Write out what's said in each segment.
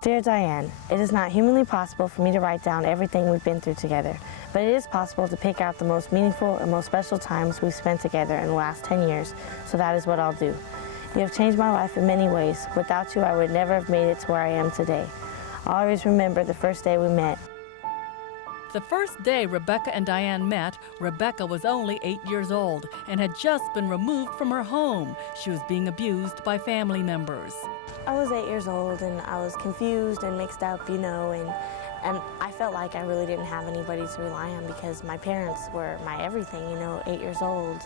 Dear Diane, it is not humanly possible for me to write down everything we've been through together, but it is possible to pick out the most meaningful and most special times we've spent together in the last 10 years, so that is what I'll do. You have changed my life in many ways. Without you, I would never have made it to where I am today. I'll always remember the first day we met. The first day Rebecca and Diane met, Rebecca was only 8 years old and had just been removed from her home. She was being abused by family members. I was 8 years old and I was confused and mixed up, you know, and I felt like I really didn't have anybody to rely on because my parents were my everything, you know, 8 years old.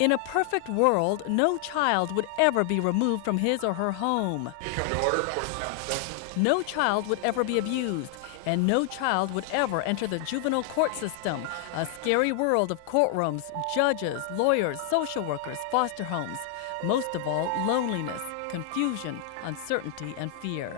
In a perfect world, no child would ever be removed from his or her home. Come to order, court's now in session. No child would ever be abused, and no child would ever enter the juvenile court system, a scary world of courtrooms, judges, lawyers, social workers, foster homes. Most of all, loneliness, confusion, uncertainty, and fear.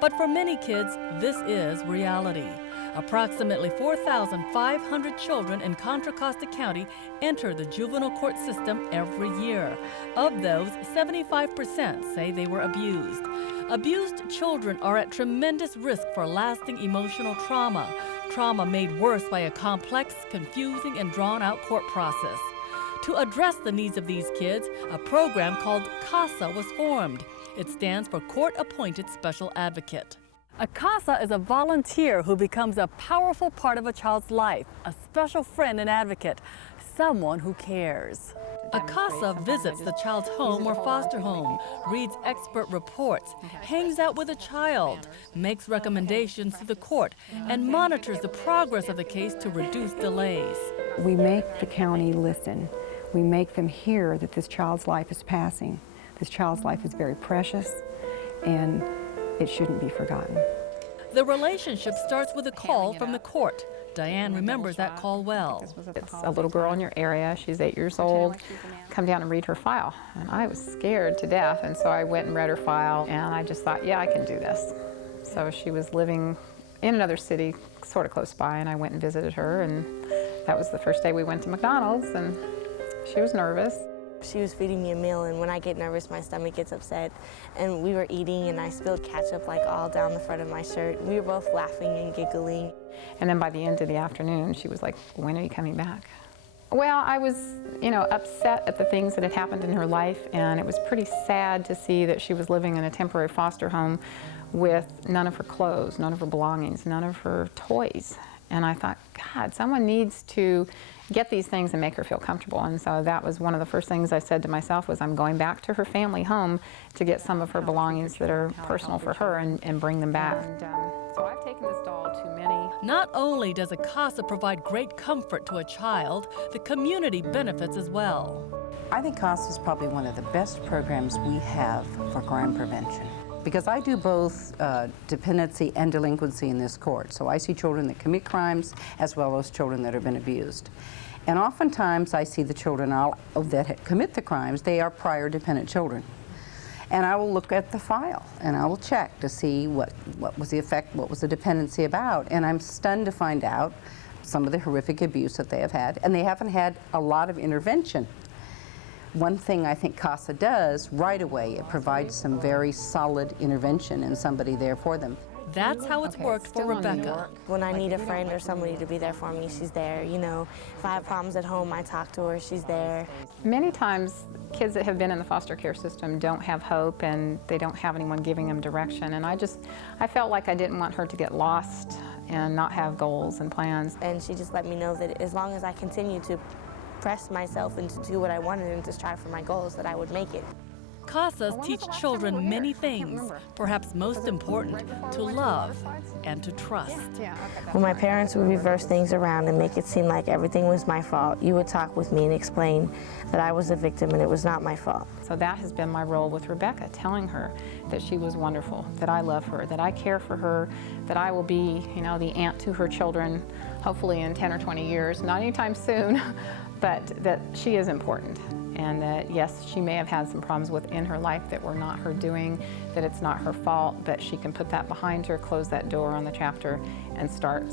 But for many kids, this is reality. Approximately 4,500 children in Contra Costa County enter the juvenile court system every year. Of those, 75% say they were abused. Abused children are at tremendous risk for lasting emotional trauma, trauma made worse by a complex, confusing, and drawn-out court process. To address the needs of these kids, a program called CASA was formed. It stands for Court Appointed Special Advocate. A CASA is a volunteer who becomes a powerful part of a child's life, a special friend and advocate, someone who cares. A CASA visits the child's home or foster home, reads expert reports, hangs out with a child, makes recommendations to the court, and monitors the progress of the case to reduce delays. We make the county listen. We make them hear that this child's life is passing. This child's life is very precious, and it shouldn't be forgotten. The relationship starts with a call from the court. Diane remembers that call well. It's a little girl in your area. She's 8 years old. Come down and read her file. And I was scared to death, and so I went and read her file, and I just thought, yeah, I can do this. So she was living in another city, sort of close by, and I went and visited her, and that was the first day we went to McDonald's, and she was nervous. She was feeding me a meal, and when I get nervous, my stomach gets upset. And we were eating, and I spilled ketchup like all down the front of my shirt. We were both laughing and giggling. And then by the end of the afternoon, she was like, when are you coming back? Well, I was, upset at the things that had happened in her life, and it was pretty sad to see that she was living in a temporary foster home with none of her clothes, none of her belongings, none of her toys. And I thought, God, someone needs to get these things and make her feel comfortable. And so that was one of the first things I said to myself was I'm going back to her family home to get some of her belongings that are personal for her and bring them back. And, so I've taken this doll to many. Not only does a CASA provide great comfort to a child, the community benefits as well. I think CASA is probably one of the best programs we have for crime prevention. Because I do both dependency and delinquency in this court. So I see children that commit crimes as well as children that have been abused. And oftentimes I see the children that commit the crimes, they are prior dependent children. And I will look at the file and I will check to see what was the effect, what was the dependency about. And I'm stunned to find out some of the horrific abuse that they have had. And they haven't had a lot of intervention. One thing I think CASA does right away, it provides some very solid intervention and somebody there for them. That's how it's worked for Rebecca. When I need a friend or somebody to be there for me, she's there. If I have problems at home, I talk to her, she's there. Many times, kids that have been in the foster care system don't have hope and they don't have anyone giving them direction. And I felt like I didn't want her to get lost and not have goals and plans. And she just let me know that as long as I continue to press myself and to do what I wanted and to strive for my goals, that I would make it. CASAs teach children many things, perhaps most important, to love and to trust. When my parents would reverse things around and make it seem like everything was my fault, you would talk with me and explain that I was a victim and it was not my fault. So that has been my role with Rebecca, telling her that she was wonderful, that I love her, that I care for her, that I will be, the aunt to her children, hopefully in 10 or 20 years, not anytime soon, but that she is important. And that, yes, she may have had some problems within her life that were not her doing, that it's not her fault, but she can put that behind her, close that door on the chapter, and start,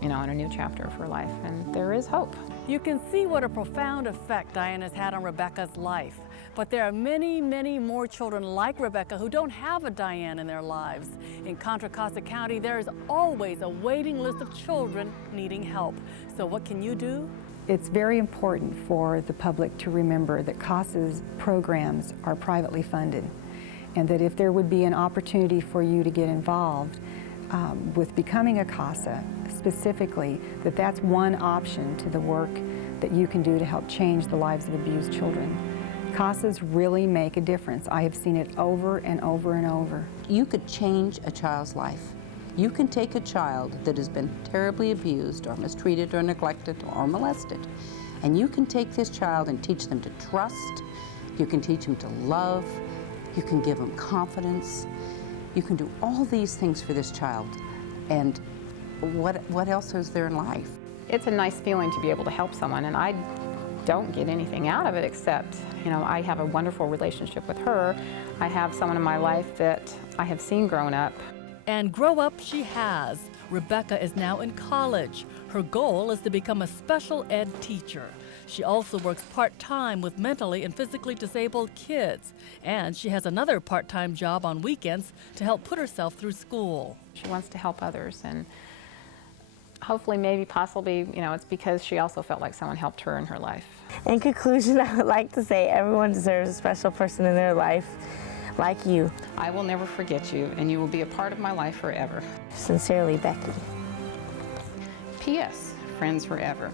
in a new chapter of her life. And there is hope. You can see what a profound effect Diane has had on Rebecca's life. But there are many, many more children like Rebecca who don't have a Diane in their lives. In Contra Costa County, there is always a waiting list of children needing help. So what can you do? It's very important for the public to remember that CASA's programs are privately funded, and that if there would be an opportunity for you to get involved with becoming a CASA, specifically, that's one option to the work that you can do to help change the lives of abused children. CASAs really make a difference. I have seen it over and over and over. You could change a child's life. You can take a child that has been terribly abused or mistreated or neglected or molested, and you can take this child and teach them to trust, you can teach them to love, you can give them confidence, you can do all these things for this child. And what else is there in life? It's a nice feeling to be able to help someone, and I don't get anything out of it except, you know, I have a wonderful relationship with her. I have someone in my life that I have seen grown up. And grow up she has. Rebecca is now in college. Her goal is to become a special ed teacher. She also works part-time with mentally and physically disabled kids. And she has another part-time job on weekends to help put herself through school. She wants to help others, and hopefully, maybe, possibly, you know, it's because she also felt like someone helped her in her life. In conclusion, I would like to say everyone deserves a special person in their life, like you. I will never forget you, and you will be a part of my life forever. Sincerely, Becky. P.S. Friends forever.